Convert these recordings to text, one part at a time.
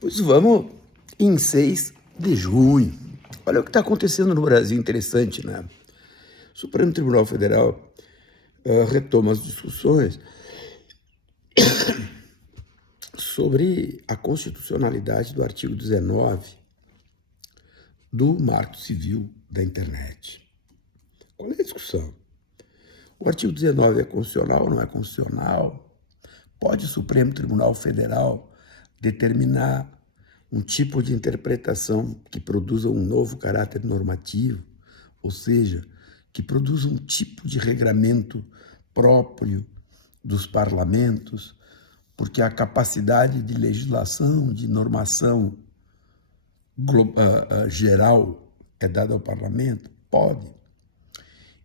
Pois vamos em 6 de junho. Olha o que está acontecendo no Brasil, interessante, né? O Supremo Tribunal Federal retoma as discussões sobre a constitucionalidade do artigo 19 do Marco Civil da Internet. Qual é a discussão? O artigo 19 é constitucional ou não é constitucional? Pode o Supremo Tribunal Federal determinar um tipo de interpretação que produza um novo caráter normativo, ou seja, que produza um tipo de regramento próprio dos parlamentos, porque a capacidade de legislação, de normação geral é dada ao parlamento? Pode.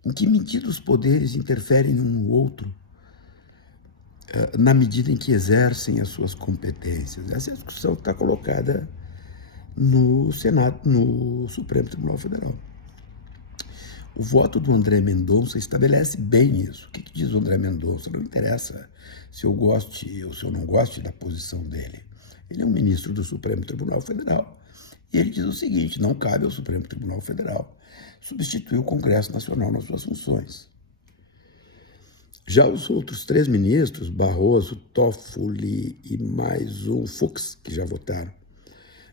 Em que medida os poderes interferem um no outro, na medida em que exercem as suas competências? Essa é a discussão que está colocada no Senado, no Supremo Tribunal Federal. O voto do André Mendonça estabelece bem isso. O que diz o André Mendonça? Não interessa se eu goste ou se eu não goste da posição dele. Ele é um ministro do Supremo Tribunal Federal. E ele diz o seguinte: não cabe ao Supremo Tribunal Federal substituir o Congresso Nacional nas suas funções. Já os outros 3 ministros, Barroso, Toffoli e mais um Fux, que já votaram,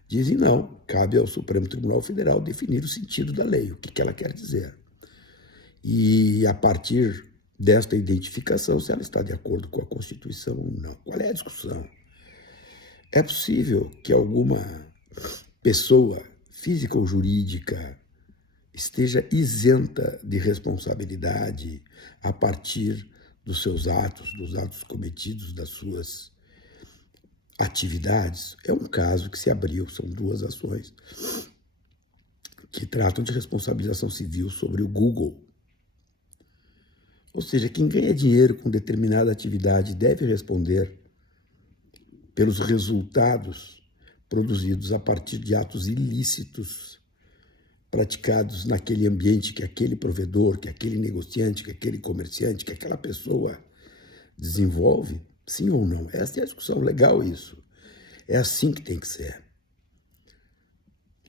dizem não, cabe ao Supremo Tribunal Federal definir o sentido da lei, o que ela quer dizer. E a partir desta identificação, se ela está de acordo com a Constituição ou não. Qual é a discussão? É possível que alguma pessoa, física ou jurídica, esteja isenta de responsabilidade a partir dos seus atos, dos atos cometidos, das suas atividades? É um caso que se abriu, são 2 ações que tratam de responsabilização civil sobre o Google. Ou seja, quem ganha dinheiro com determinada atividade deve responder pelos resultados produzidos a partir de atos ilícitos praticados naquele ambiente que aquele provedor, que aquele negociante, que aquele comerciante, que aquela pessoa desenvolve? Sim ou não? Essa é a discussão. Legal isso. É assim que tem que ser.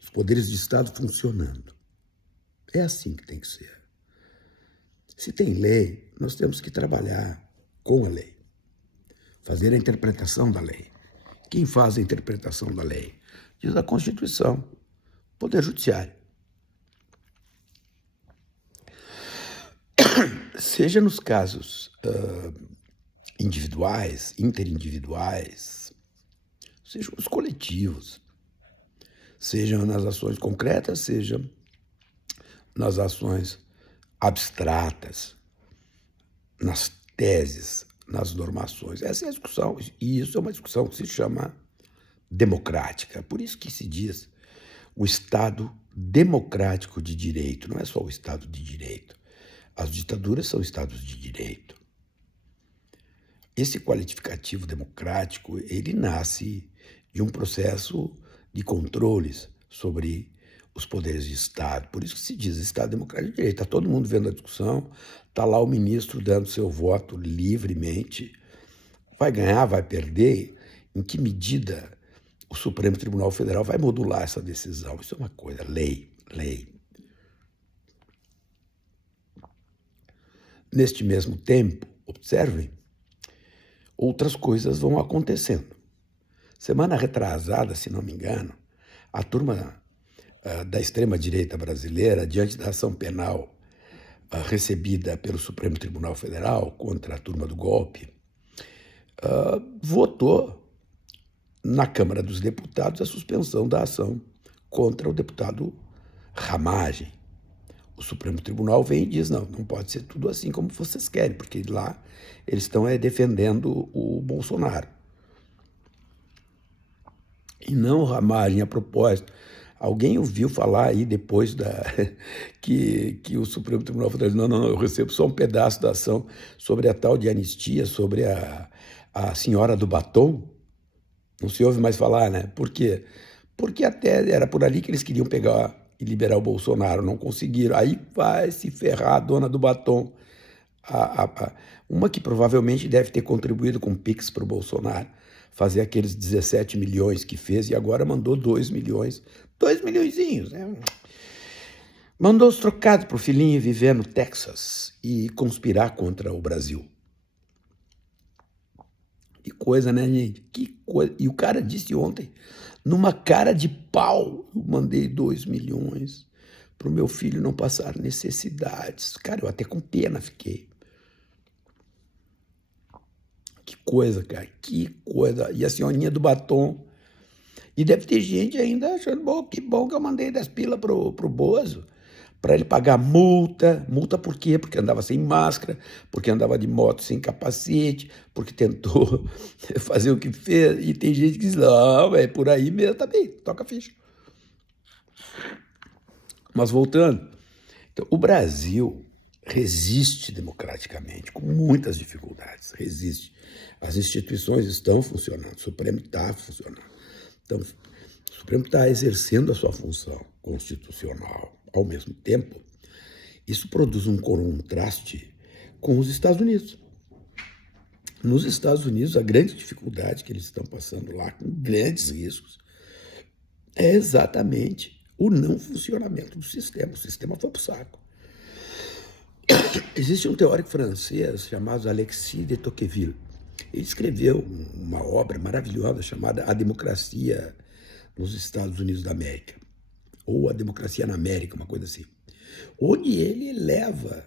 Os poderes de Estado funcionando. É assim que tem que ser. Se tem lei, nós temos que trabalhar com a lei, fazer a interpretação da lei. Quem faz a interpretação da lei? Diz a Constituição, Poder Judiciário. Seja nos casos individuais, interindividuais, sejam os coletivos, sejam nas ações concretas, sejam nas ações abstratas, nas teses, nas normações. Essa é a discussão, e isso é uma discussão que se chama democrática. Por isso que se diz o Estado democrático de direito, não é só o Estado de direito. As ditaduras são estados de direito. Esse qualificativo democrático, ele nasce de um processo de controles sobre os poderes de Estado. Por isso que se diz Estado democrático de direito. Está todo mundo vendo a discussão, está lá o ministro dando seu voto livremente. Vai ganhar, vai perder? Em que medida o Supremo Tribunal Federal vai modular essa decisão? Isso é uma coisa, lei. Neste mesmo tempo, observem, outras coisas vão acontecendo. Semana retrasada, se não me engano, a turma da extrema-direita brasileira, diante da ação penal recebida pelo Supremo Tribunal Federal contra a turma do golpe, votou na Câmara dos Deputados a suspensão da ação contra o deputado Ramagem. O Supremo Tribunal vem e diz, não pode ser tudo assim como vocês querem, porque lá eles estão defendendo o Bolsonaro. E não o Ramagem, a propósito. Alguém ouviu falar aí depois que o Supremo Tribunal Federal diz, não, eu recebo só um pedaço da ação sobre a tal de anistia, sobre a senhora do batom? Não se ouve mais falar, né? Por quê? Porque até era por ali que eles queriam pegar e liberar o Bolsonaro, não conseguiram. Aí vai se ferrar a dona do batom. Uma que provavelmente deve ter contribuído com o Pix para o Bolsonaro. fazer aqueles 17 milhões que fez e agora mandou 2 milhões, 2 milhõezinhos, né? Mandou os trocados para o filhinho viver no Texas e conspirar contra o Brasil. Que coisa, né, gente? Que coisa. E o cara disse ontem, numa cara de pau, eu mandei 2 milhões para o meu filho não passar necessidades. Cara, eu até com pena fiquei. Que coisa, cara, que coisa. E a senhorinha do batom. E deve ter gente ainda achando, bom, que bom que eu mandei 10 pila pro Bozo, para ele pagar multa. Multa por quê? Porque andava sem máscara, porque andava de moto sem capacete, porque tentou fazer o que fez. E tem gente que diz, não, é por aí mesmo, tá bem, toca a ficha. Mas voltando, então, o Brasil resiste democraticamente, com muitas dificuldades, resiste. As instituições estão funcionando, o Supremo está funcionando. Então, o Supremo está exercendo a sua função constitucional. Ao mesmo tempo, isso produz um contraste com os Estados Unidos. Nos Estados Unidos, a grande dificuldade que eles estão passando lá, com grandes riscos, é exatamente o não funcionamento do sistema. O sistema foi para o saco. Existe um teórico francês chamado Alexis de Tocqueville. Ele escreveu uma obra maravilhosa chamada A Democracia nos Estados Unidos da América, ou A Democracia na América, uma coisa assim, onde ele eleva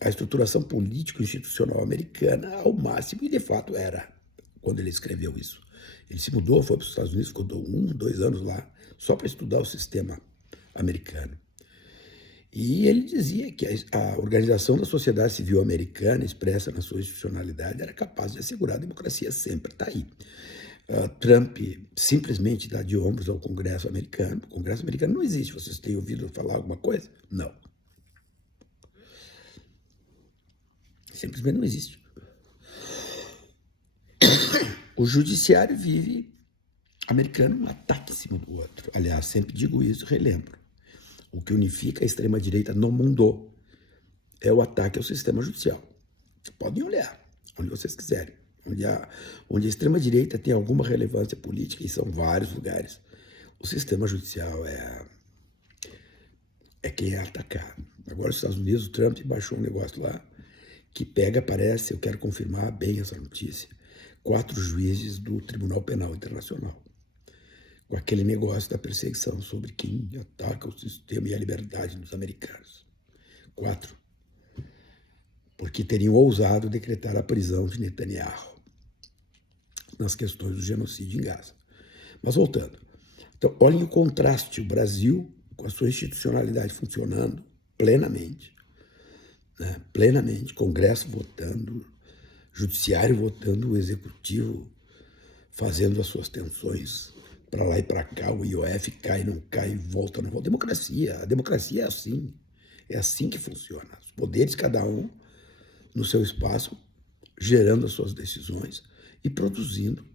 a estruturação político-institucional americana ao máximo, e de fato era, quando ele escreveu isso. Ele se mudou, foi para os Estados Unidos, ficou 1, 2 anos lá, só para estudar o sistema americano. E ele dizia que a organização da sociedade civil americana, expressa na sua institucionalidade, era capaz de assegurar a democracia sempre. Está aí. Trump simplesmente dá de ombros ao Congresso americano. O Congresso americano não existe. Vocês têm ouvido falar alguma coisa? Não. Simplesmente não existe. O judiciário vive americano um ataque em cima do outro. Aliás, sempre digo isso, relembro. O que unifica a extrema-direita no mundo é o ataque ao sistema judicial. Podem olhar, onde vocês quiserem. Onde a extrema-direita tem alguma relevância política, e são vários lugares, o sistema judicial é quem é atacado. Agora, nos Estados Unidos, o Trump baixou um negócio lá que pega, parece, eu quero confirmar bem essa notícia, 4 juízes do Tribunal Penal Internacional, com aquele negócio da perseguição sobre quem ataca o sistema e a liberdade dos americanos. 4. Porque teriam ousado decretar a prisão de Netanyahu nas questões do genocídio em Gaza. Mas voltando. Então, olhem o contraste. O Brasil, com a sua institucionalidade funcionando plenamente, né? Plenamente, Congresso votando, Judiciário votando, o Executivo fazendo as suas tensões para lá e para cá, o IOF cai, não cai, volta, não volta. A democracia é assim que funciona. Os poderes, cada um no seu espaço, gerando as suas decisões e produzindo,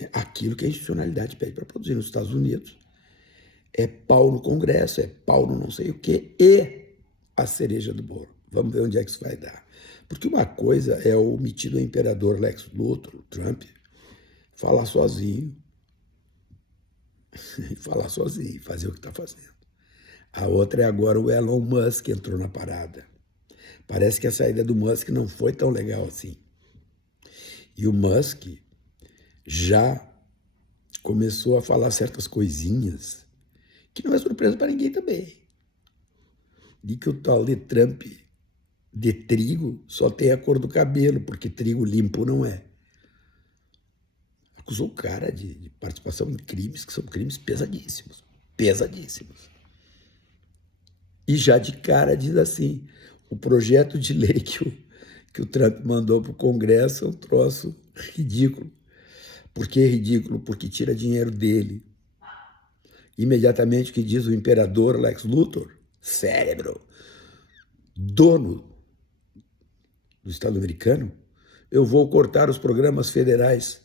né, aquilo que a institucionalidade pede para produzir. Nos Estados Unidos, é pau no Congresso, é pau no não sei o quê, e a cereja do bolo. Vamos ver onde é que isso vai dar. Porque uma coisa é o metido imperador Lex Luthor, o Trump, falar sozinho, fazer o que está fazendo. A outra é agora o Elon Musk, que entrou na parada. Parece que a saída do Musk não foi tão legal assim. E o Musk já começou a falar certas coisinhas que não é surpresa para ninguém também. De que o tal de Trump de trigo só tem a cor do cabelo, porque trigo limpo não é. Acusou o cara de participação em crimes, que são crimes pesadíssimos. Pesadíssimos. E já de cara diz assim, o projeto de lei que o Trump mandou para o Congresso é um troço ridículo. Por que ridículo? Porque tira dinheiro dele. Imediatamente o que diz o imperador Lex Luthor, cérebro, dono do Estado americano, eu vou cortar os programas federais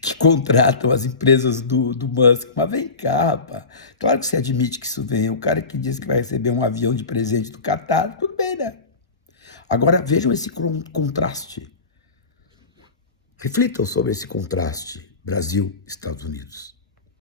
que contratam as empresas do Musk. Mas vem cá, rapaz. Claro que você admite que isso vem. O cara que diz que vai receber um avião de presente do Catar, tudo bem, né? Agora, vejam esse contraste. Reflitam sobre esse contraste Brasil-Estados Unidos.